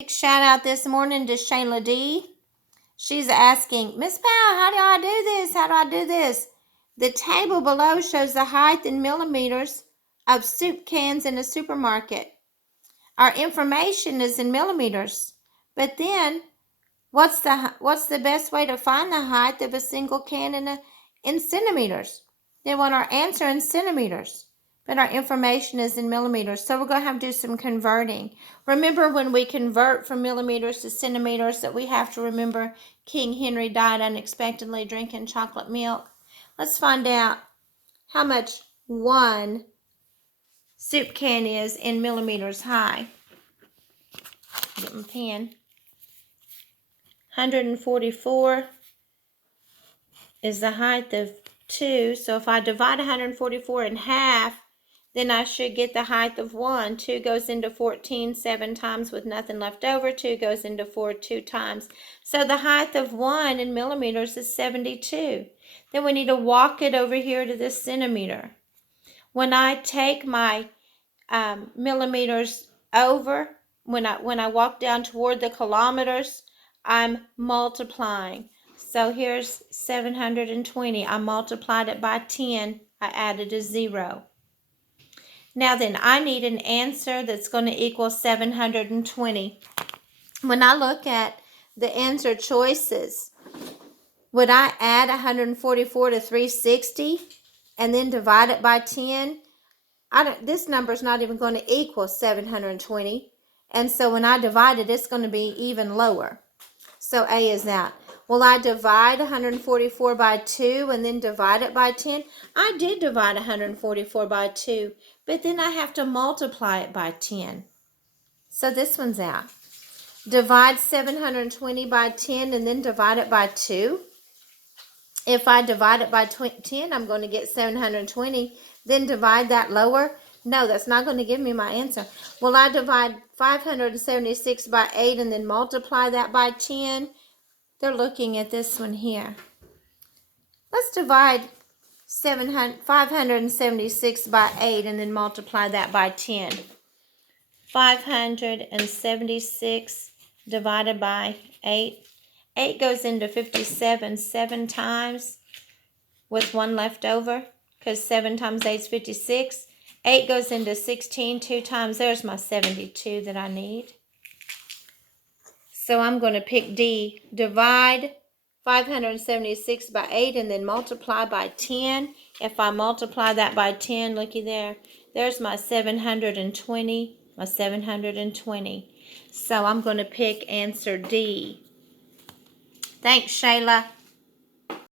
Big shout out this morning to Shayla D. She's asking, Miss Powell, how do I do this? How do I do this? The table below shows the height in millimeters of soup cans in a supermarket. Our information is in millimeters, but then what's the best way to find the height of a single can in centimeters? They want our answer in centimeters, but our information is in millimeters. So we're going to have to do some converting. Remember, when we convert from millimeters to centimeters, that we have to remember King Henry died unexpectedly drinking chocolate milk. Let's find out how much one soup can is in millimeters high. Get my pen. 144 is the height of 2. So if I divide 144 in half, then I should get the height of 1. 2 goes into 14 7 times with nothing left over. 2 goes into 4 2 times. So the height of 1 in millimeters is 72. Then we need to walk it over here to the centimeter. When I take my millimeters over, when I walk down toward the kilometers, I'm multiplying. So here's 720. I multiplied it by 10. I added a 0. Now then, I need an answer that's going to equal 720. When I look at the answer choices, would I add 144 to 360 and then divide it by 10? This number is not even going to equal 720. And so when I divide it, it's going to be even lower. So A is out. Will I divide 144 by 2 and then divide it by 10? I did divide 144 by 2, but then I have to multiply it by 10. So this one's out. Divide 720 by 10 and then divide it by 2. If I divide it by 10, I'm going to get 720. Then divide that lower. No, that's not going to give me my answer. Will I divide 576 by 8 and then multiply that by 10? They're looking at this one here. Let's divide 576 by 8 and then multiply that by 10. 576 divided by 8. 8 goes into 57 7 times with 1 left over, because 7 times 8 is 56. 8 goes into 16 2 times. There's my 72 that I need. So I'm going to pick D. Divide 576 by 8 and then multiply by 10. If I multiply that by 10, looky there. There's my 720. My 720. So I'm going to pick answer D. Thanks, Shayla.